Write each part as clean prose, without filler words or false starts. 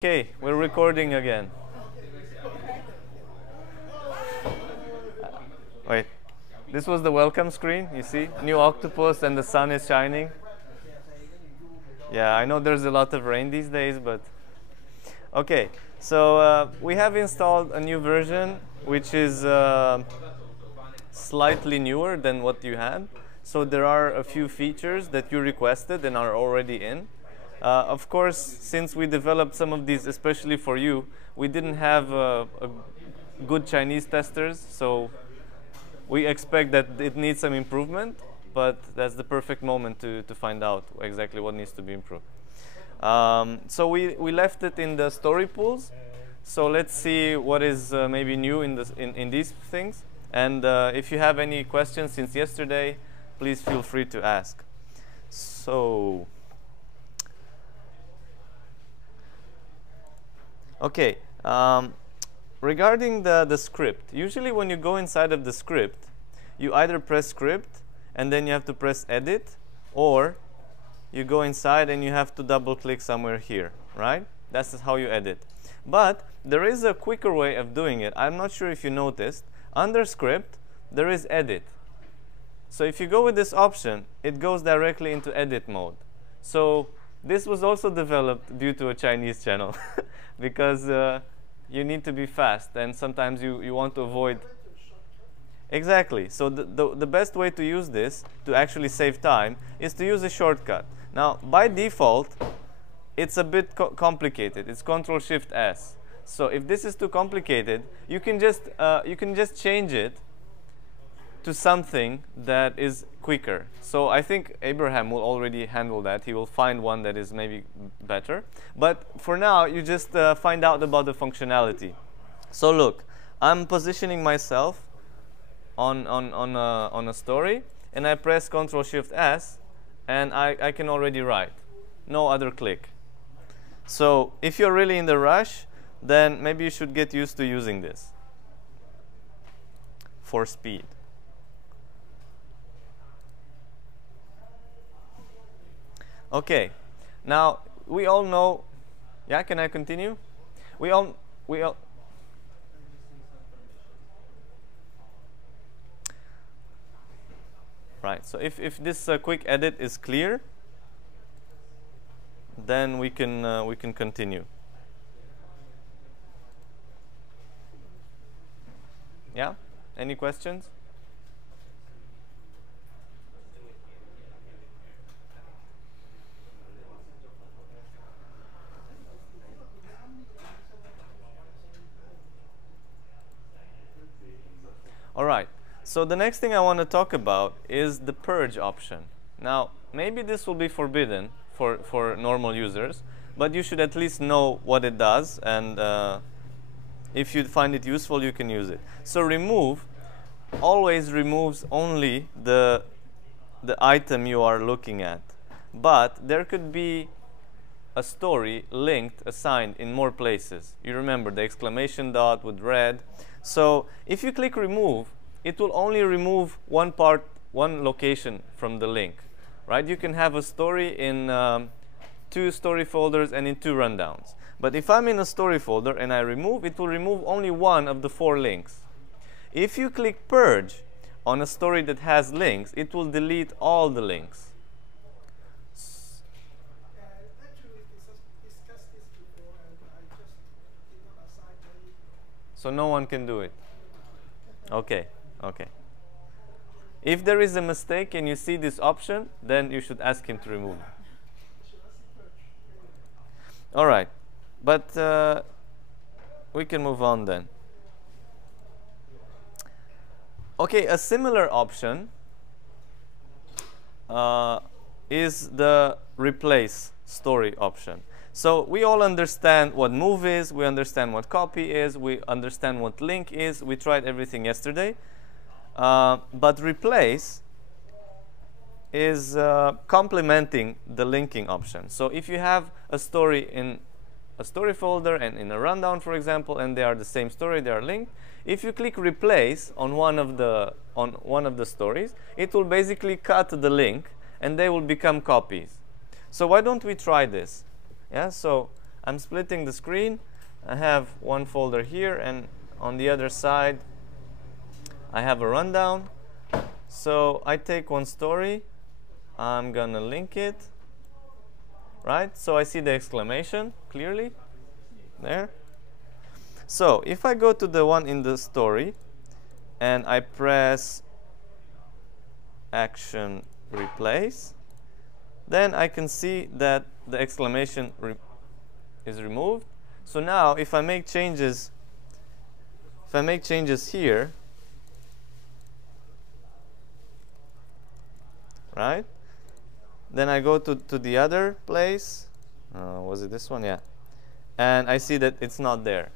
Okay, we're recording again. Wait, this was the welcome screen, you see? New octopus and the sun is shining. Yeah, I know there's a lot of rain these days, but... Okay, so we have installed a new version, which is slightly newer than what you had. So there are a few features that you requested and are already in. Of course, since we developed some of these especially for you, we didn't have a good Chinese testers, so we expect that it needs some improvement, but that's the perfect moment to find out exactly what needs to be improved. So we left it in the story pools. So let's see what is maybe new in these things. And if you have any questions since yesterday, please feel free to ask. So, okay, regarding the script, usually when you go inside of the script, you either press script and then you have to press edit, or you go inside and you have to double click somewhere here, right? That's how you edit. But there is a quicker way of doing it. I'm not sure if you noticed. Under script, there is edit. So if you go with this option, it goes directly into edit mode. So this was also developed due to a Chinese channel because you need to be fast, and sometimes you want to avoid. Exactly. So the best way to use this to actually save time is to use a shortcut. Now, by default, it's a bit complicated. It's Ctrl-Shift-S. So if this is too complicated, you can just change it to something that is quicker. So I think Abraham will already handle that. He will find one that is maybe better. But for now, you just find out about the functionality. So look, I'm positioning myself on a story, and I press Ctrl-Shift-S, and I can already write. No other click. So if you're really in the rush, then maybe you should get used to using this for speed. Okay, now we all know. Yeah, can I continue? We all. Right. So if this quick edit is clear, then we can continue. Yeah. Any questions? All right. So the next thing I want to talk about is the purge option. Now, maybe this will be forbidden for normal users, but you should at least know what it does, and if you find it useful, you can use it. So remove always removes only the item you are looking at, but there could be a story linked, assigned in more places. You remember the exclamation dot with red. So if you click remove, it will only remove one location from the link, right? You can have a story in 2 story folders and in 2 rundowns. But if I'm in a story folder and I remove, it will remove only one of the 4 links. If you click purge on a story that has links, it will delete all the links. So no one can do it. Okay, okay. If there is a mistake and you see this option, then you should ask him to remove it. All right, but we can move on then. Okay, a similar option is the replace story option. So we all understand what move is, we understand what copy is, we understand what link is. We tried everything yesterday. But replace is complementing the linking option. So if you have a story in a story folder and in a rundown, for example, and they are the same story, they are linked, if you click replace on one of the stories, it will basically cut the link and they will become copies. So why don't we try this? Yeah, so I'm splitting the screen. I have one folder here, and on the other side I have a rundown. So I take one story, I'm gonna link it, right? So I see the exclamation clearly there. So if I go to the one in the story and I press action replace, then I can see that the exclamation is removed. So now if I make changes here, right? Then I go to the other place. Was it this one? Yeah. And I see that it's not there.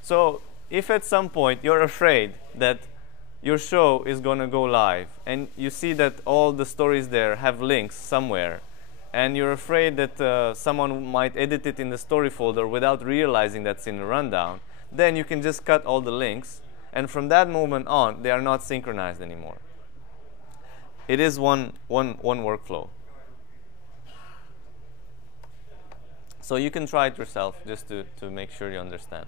So if at some point you're afraid that your show is going to go live and you see that all the stories there have links somewhere, and you're afraid that someone might edit it in the story folder without realizing that's in the rundown, then you can just cut all the links, and from that moment on they are not synchronized anymore. It is one workflow. So you can try it yourself just to make sure you understand.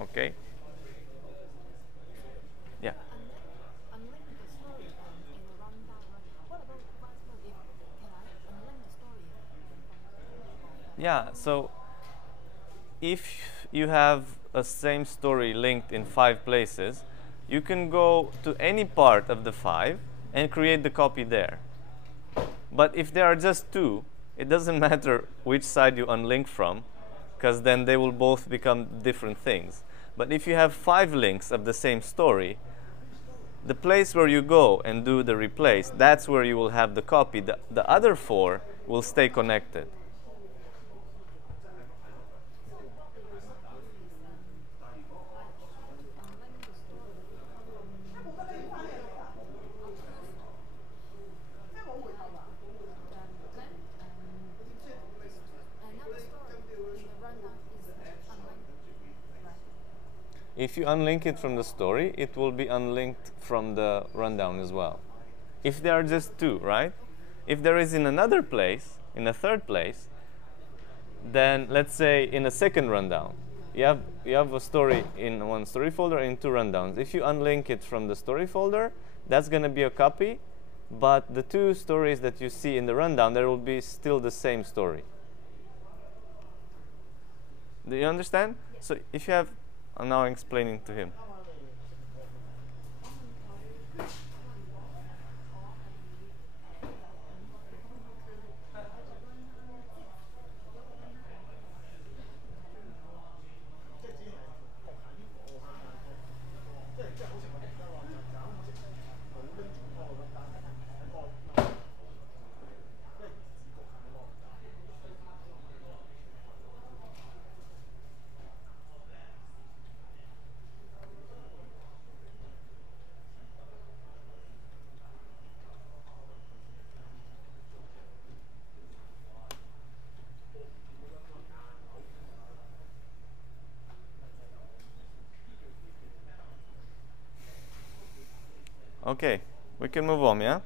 Okay. Yeah. Unlink the story in the rundown. What about vice versa? Can I unlink the story? Yeah. So if you have a same story linked in 5 places, you can go to any part of the 5 and create the copy there. But if there are just 2, it doesn't matter which side you unlink from, because then they will both become different things. But if you have 5 links of the same story, the place where you go and do the replace, that's where you will have the copy. The other 4 will stay connected. If you unlink it from the story, it will be unlinked from the rundown as well. If there are just 2, right? If there is in another place, in a third place, then let's say in a second rundown, you have a story in one story folder and 2 rundowns. If you unlink it from the story folder, that's going to be a copy, but the 2 stories that you see in the rundown, there will be still the same story. Do you understand? So if you have, I'm now explaining to him. Okay, we can move on, yeah?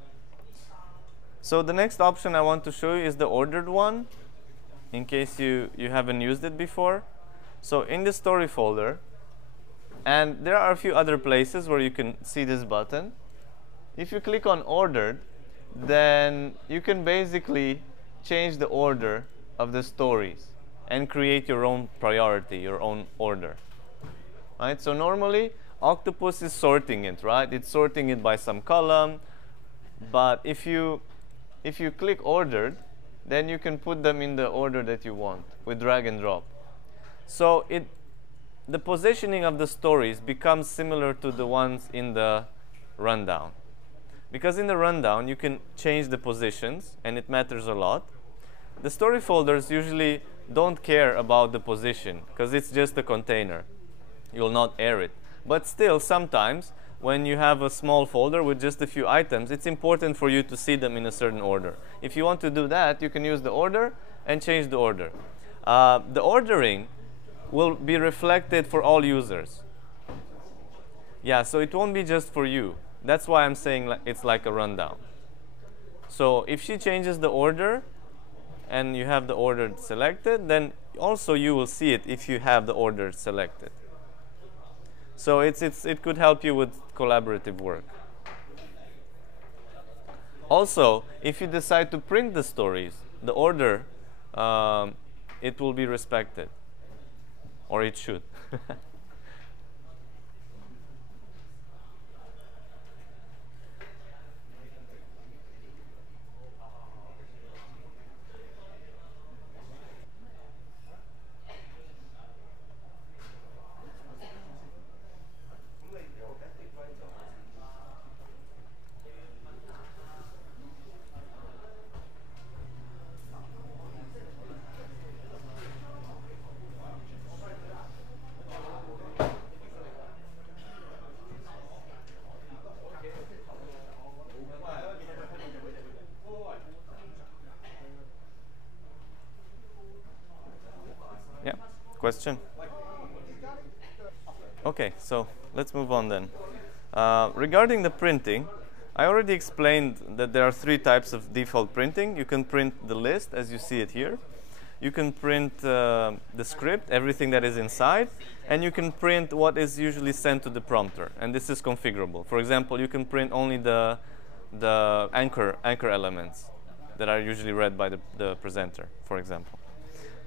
So the next option I want to show you is the ordered one, in case you haven't used it before. So in the story folder, and there are a few other places where you can see this button. If you click on ordered, then you can basically change the order of the stories and create your own priority, your own order. Right? So normally, Octopus is sorting it, right? It's sorting it by some column. But if you click ordered, then you can put them in the order that you want with drag and drop. So the positioning of the stories becomes similar to the ones in the rundown. Because in the rundown, you can change the positions, and it matters a lot. The story folders usually don't care about the position because it's just a container. You'll not air it. But still, sometimes when you have a small folder with just a few items, it's important for you to see them in a certain order. If you want to do that, you can use the order and change the order. The ordering will be reflected for all users. Yeah, so it won't be just for you. That's why I'm saying it's like a rundown. So if she changes the order and you have the order selected, then also you will see it if you have the order selected. So it could help you with collaborative work. Also, if you decide to print the stories, the order, it will be respected. Or it should. Yeah, question? Okay, so let's move on then. Regarding the printing, I already explained that there are 3 types of default printing. You can print the list as you see it here. You can print the script, everything that is inside, and you can print what is usually sent to the prompter, and this is configurable. For example, you can print only the anchor elements that are usually read by the presenter, for example.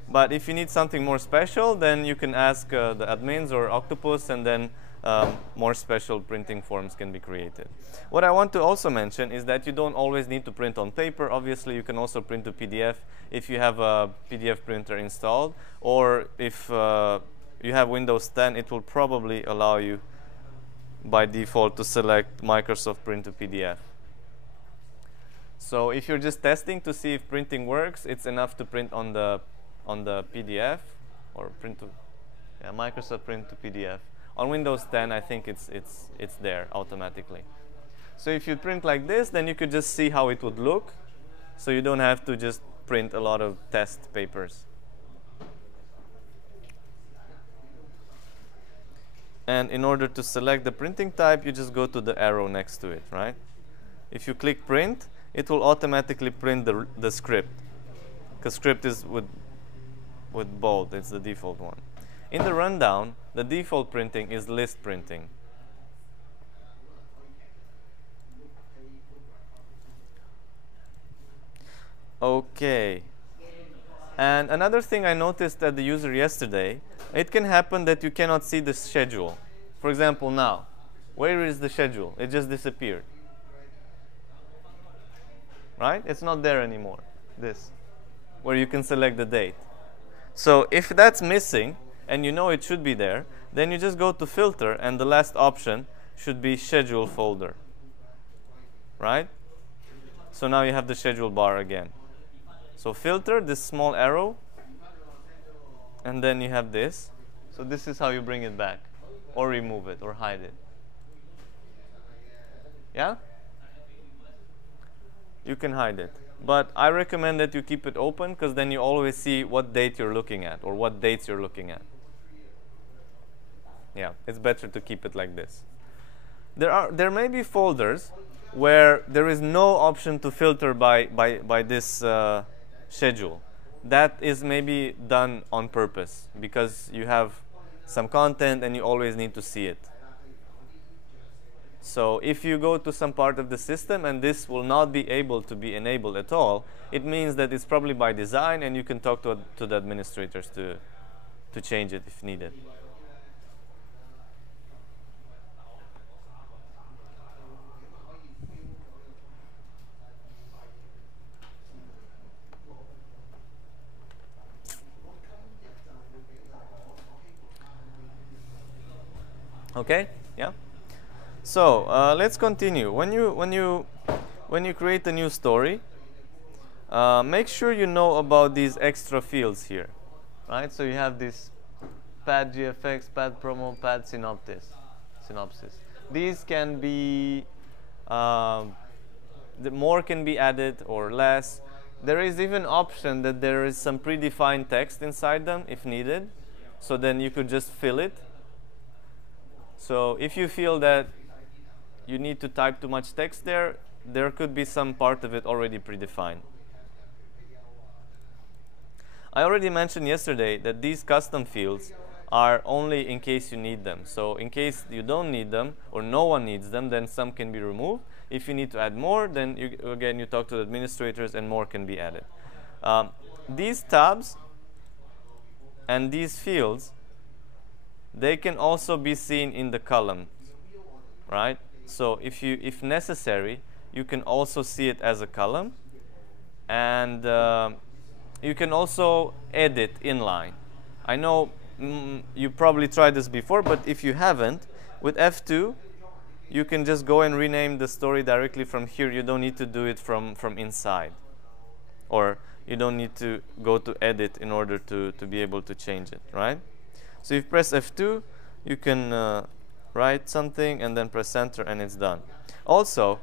But if you need something more special, then you can ask the admins or Octopus, and then more special printing forms can be created. What I want to also mention is that you don't always need to print on paper. Obviously, you can also print to PDF if you have a PDF printer installed, or if you have Windows 10, it will probably allow you by default to select Microsoft Print to PDF. So if you're just testing to see if printing works, it's enough to print on the PDF or print to Microsoft Print to PDF. On Windows 10, I think it's there automatically. So if you print like this, then you could just see how it would look. So you don't have to just print a lot of test papers. And in order to select the printing type, you just go to the arrow next to it, right? If you click print, it will automatically print the script, because script is with bold. It's the default one. In the rundown, the default printing is list printing. Okay. And another thing I noticed at the user yesterday, it can happen that you cannot see the schedule. For example, now, where is the schedule? It just disappeared. Right? It's not there anymore. This, where you can select the date. So if that's missing, and you know it should be there, then you just go to filter, and the last option should be schedule folder. Right? So now you have the schedule bar again. So filter, this small arrow, and then you have this. So this is how you bring it back, or remove it, or hide it. Yeah? You can hide it. But I recommend that you keep it open, because then you always see what date you're looking at, or what dates you're looking at. Yeah, it's better to keep it like this. There may be folders where there is no option to filter by this schedule. That is maybe done on purpose, because you have some content and you always need to see it. So if you go to some part of the system and this will not be able to be enabled at all, it means that it's probably by design, and you can talk to the administrators to change it if needed. Okay? Yeah? So let's continue. When you create a new story, make sure you know about these extra fields here. right? So you have this pad GFX, pad promo, pad synopsis. These can be, the more can be added or less. There is even option that there is some predefined text inside them if needed. So then you could just fill it. So if you feel that you need to type too much text there, there could be some part of it already predefined. I already mentioned yesterday that these custom fields are only in case you need them. So in case you don't need them or no one needs them, then some can be removed. If you need to add more, then again you talk to the administrators and more can be added. These tabs and these fields, they can also be seen in the column, right? So if necessary, you can also see it as a column, and you can also edit inline. I know you probably tried this before, but if you haven't, with F2, you can just go and rename the story directly from here. You don't need to do it from inside, or you don't need to go to edit in order to be able to change it, right? So if you press F2, you can write something and then press enter and it's done. Also,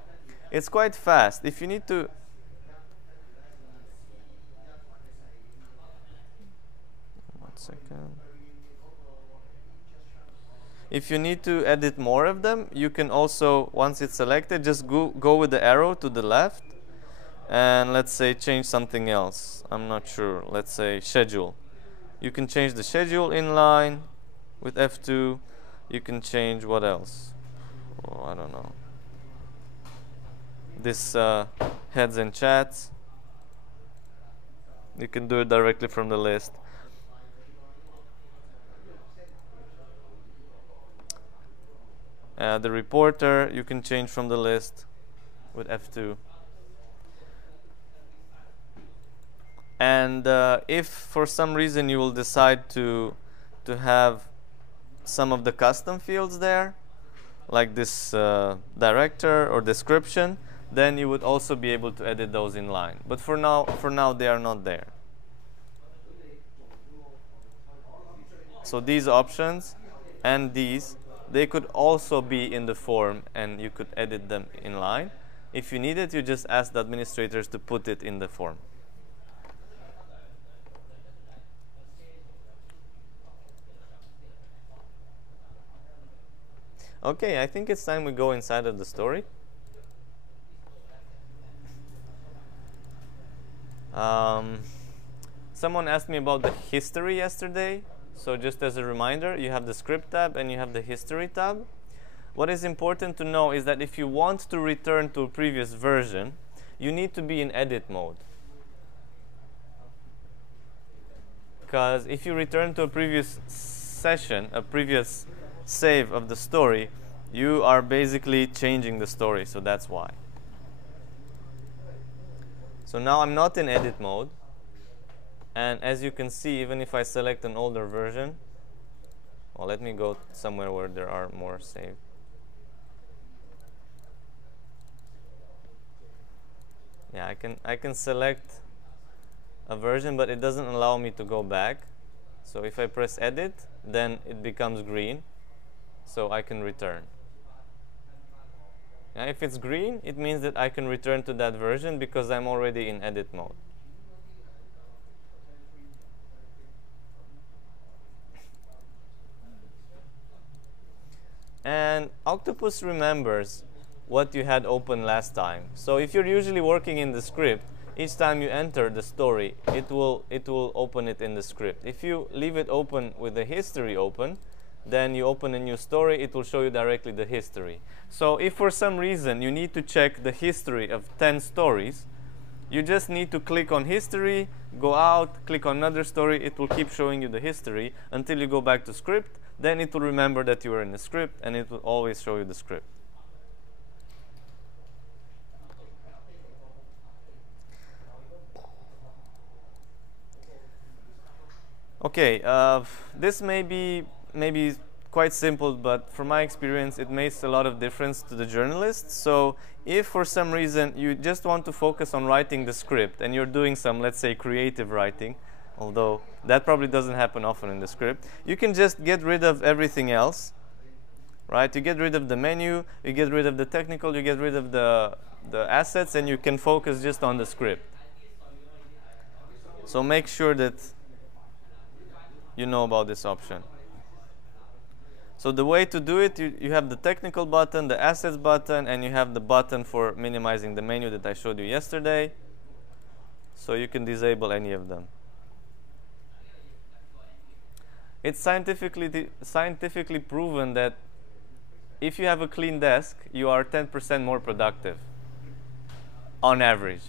it's quite fast. If you need to If you need to edit more of them, you can also, once it's selected, just go with the arrow to the left and let's say change something else. I'm not sure. Let's say schedule. You can change the schedule inline with F2. You can change what else? Oh, I don't know. This heads and chats. You can do it directly from the list. The reporter, you can change from the list with F2. And if for some reason you will decide to have some of the custom fields there, like this director or description, then you would also be able to edit those in line. But for now they are not there. So these options and these, they could also be in the form and you could edit them in line. If you need it, you just ask the administrators to put it in the form. Okay, I think it's time we go inside of the story. Someone asked me about the history yesterday. So just as a reminder, you have the script tab and you have the history tab. What is important to know is that if you want to return to a previous version, you need to be in edit mode. Because if you return to a previous session, a previous save of the story, you are basically changing the story, so that's why. So now I'm not in edit mode. And as you can see, even if I select an older version, well, let me go somewhere where there are more saved. Yeah, I can select a version, but it doesn't allow me to go back. So if I press edit, then it becomes green, so I can return. Now, if it's green, it means that I can return to that version because I'm already in edit mode. And Octopus remembers what you had open last time. So if you're usually working in the script, each time you enter the story, it will open it in the script. If you leave it open with the history open, then you open a new story, it will show you directly the history. So if for some reason you need to check the history of 10 stories, you just need to click on history, go out, click on another story, it will keep showing you the history until you go back to script. Then it will remember that you were in the script and it will always show you the script. Okay, this may be quite simple, but from my experience, it makes a lot of difference to the journalists. So if for some reason you just want to focus on writing the script and you're doing some, let's say, creative writing, although that probably doesn't happen often in the script. You can just get rid of everything else, right? You get rid of the menu, you get rid of the technical, you get rid of the assets, and you can focus just on the script. So make sure that you know about this option. So the way to do it, you have the technical button, the assets button, and you have the button for minimizing the menu that I showed you yesterday. So you can disable any of them. It's scientifically proven that if you have a clean desk, you are 10% more productive on average.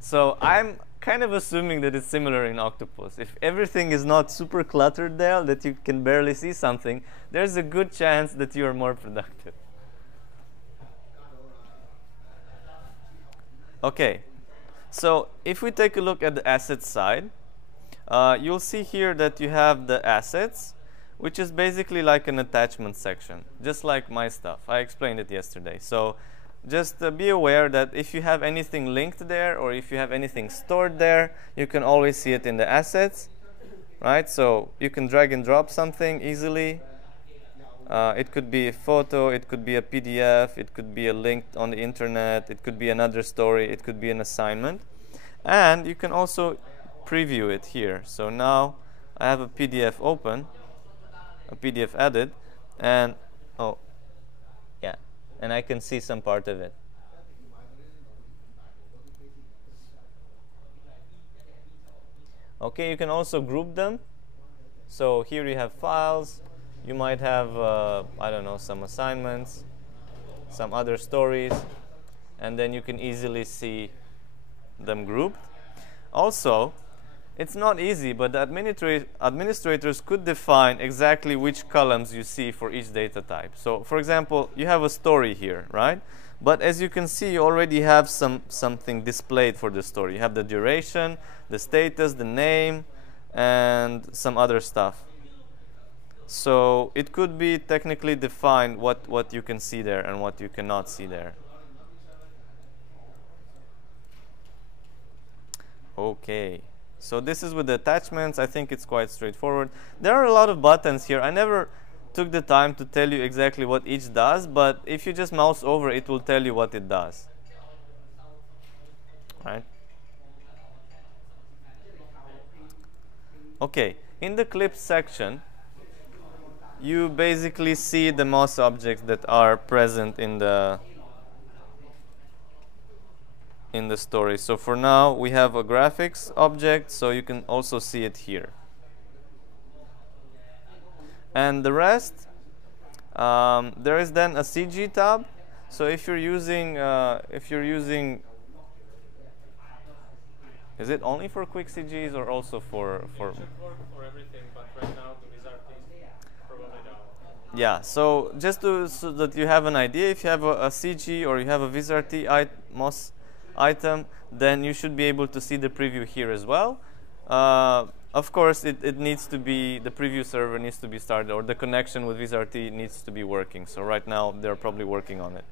So I'm kind of assuming that it's similar in Octopus. If everything is not super cluttered there, that you can barely see something, there's a good chance that you are more productive. Okay, so if we take a look at the assets side, you'll see here that you have the assets, which is basically like an attachment section, just like my stuff. I explained it yesterday. So just be aware that if you have anything linked there or if you have anything stored there, you can always see it in the assets, right? So you can drag and drop something easily. It could be a photo, it could be a PDF, it could be a link on the internet, it could be another story, it could be an assignment. And you can also preview it here. So now I have a PDF open, a PDF added, and oh, yeah, and I can see some part of it. Okay, you can also group them. So here you have files. You might have, I don't know, some assignments, some other stories, and then you can easily see them grouped. Also, it's not easy, but the administrators could define exactly which columns you see for each data type. So, for example, you have a story here, right? But as you can see, you already have something displayed for the story. You have the duration, the status, the name, and some other stuff. So it could be technically defined what you can see there and what you cannot see there. Okay, so this is with the attachments. I think it's quite straightforward. There are a lot of buttons here. I never took the time to tell you exactly what each does, but if you just mouse over, it will tell you what it does. Right? Okay, in the clips section, you basically see the mouse objects that are present in the story. So for now, we have a graphics object, so you can also see it here. And the rest, there is then a CG tab. So if you're using, is it only for quick CGs or also for? It should work for everything, but right now the wizard is probably down. Yeah. So just so that you have an idea, if you have a CG or you have a WizardT mouse item, then you should be able to see the preview here as well. Of course, it needs to be, the preview server needs to be started, or the connection with WizardT needs to be working. So right now, they're probably working on it.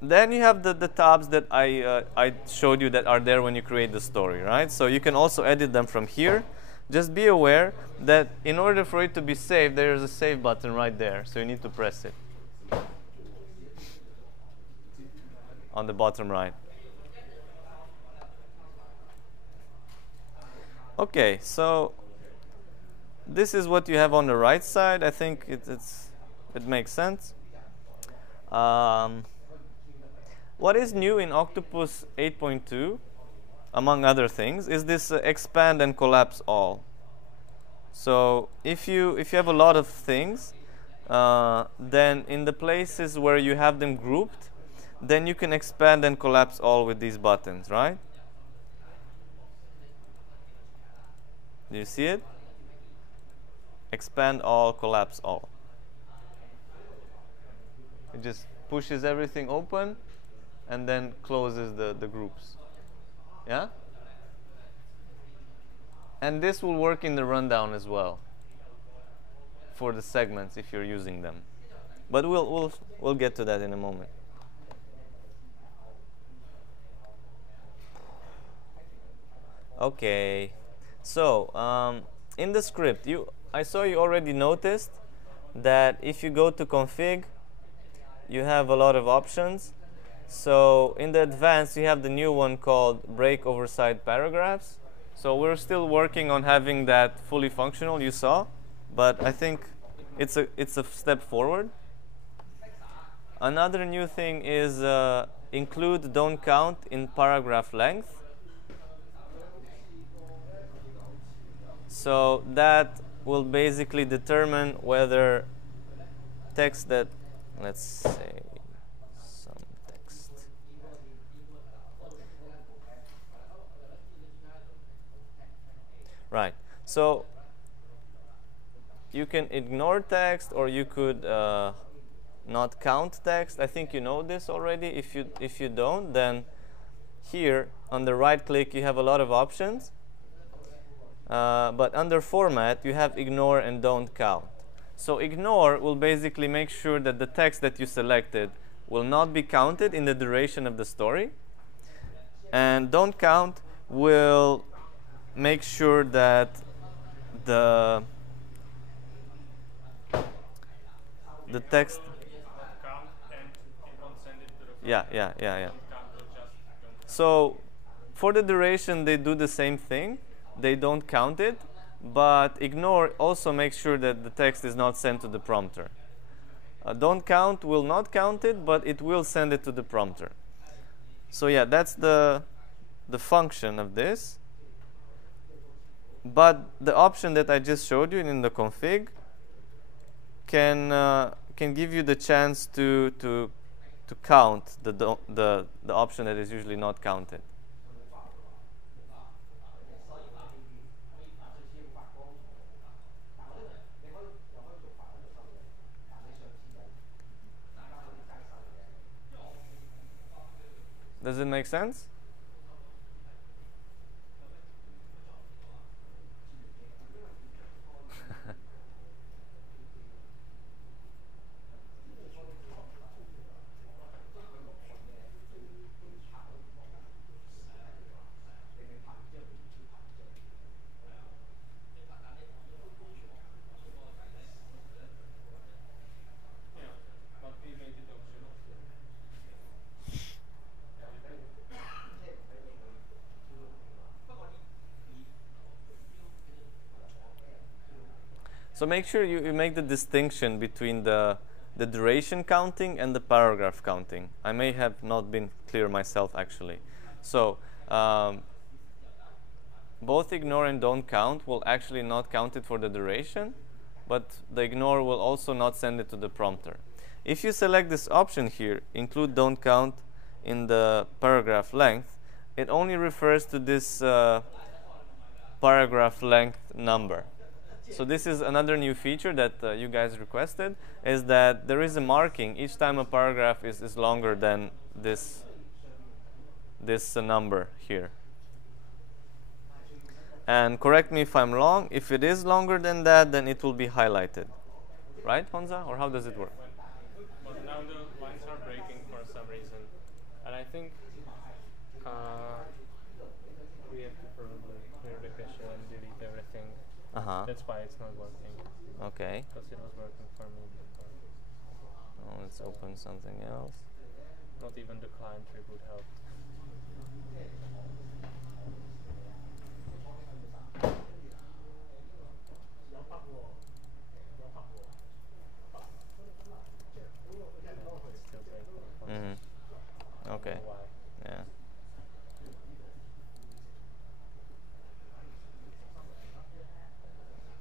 Then you have the tabs that I showed you that are there when you create the story, right? So you can also edit them from here. Just be aware that in order for it to be saved, there is a save button right there. So you need to press it on the bottom right. Okay, so this is what you have on the right side. I think it makes sense. What is new in Octopus 8.2, among other things, is this expand and collapse all. So if you have a lot of things, then in the places where you have them grouped, then you can expand and collapse all with these buttons, right? Do you see it? Expand all, collapse all. It just pushes everything open and then closes the groups. Yeah? And this will work in the rundown as well for the segments if you're using them. But we'll get to that in a moment. Okay. So in the script, I saw you already noticed that if you go to config, you have a lot of options. So in the advanced, you have the new one called break overside paragraphs. So we're still working on having that fully functional, you saw, but I think it's a step forward. Another new thing is include don't count in paragraph length. So that will basically determine whether text that, let's say, some text. Right. So you can ignore text, or you could not count text. I think you know this already. If you don't, then here on the right click you have a lot of options. But under format you have ignore and don't count. So ignore will basically make sure that the text that you selected will not be counted in the duration of the story. And don't count will make sure that the text. Count and it won't send it to the Yeah. count will just So for the duration they do the same thing. They don't count it, but ignore also makes sure that the text is not sent to the prompter. Don't count will not count it, but it will send it to the prompter. So yeah, that's the function of this. But the option that I just showed you in the config can give you the chance to count the option that is usually not counted. Does it make sense? but we made it optional. So make sure you make the distinction between the duration counting and the paragraph counting. I may have not been clear myself actually. So both ignore and don't count will actually not count it for the duration, but the ignore will also not send it to the prompter. If you select this option here, include don't count in the paragraph length, it only refers to this paragraph length number. So this is another new feature that you guys requested, is that there is a marking each time a paragraph is longer than this number here. And correct me if I'm wrong, if it is longer than that, then it will be highlighted. Right, Honza? Or how does it work? But now the lines are breaking for some reason, and I think we have to probably clear the cache and delete everything. That's why it's not working. Okay. Because it was working for me before. Oh, let's open something else. Not even the client tree would help.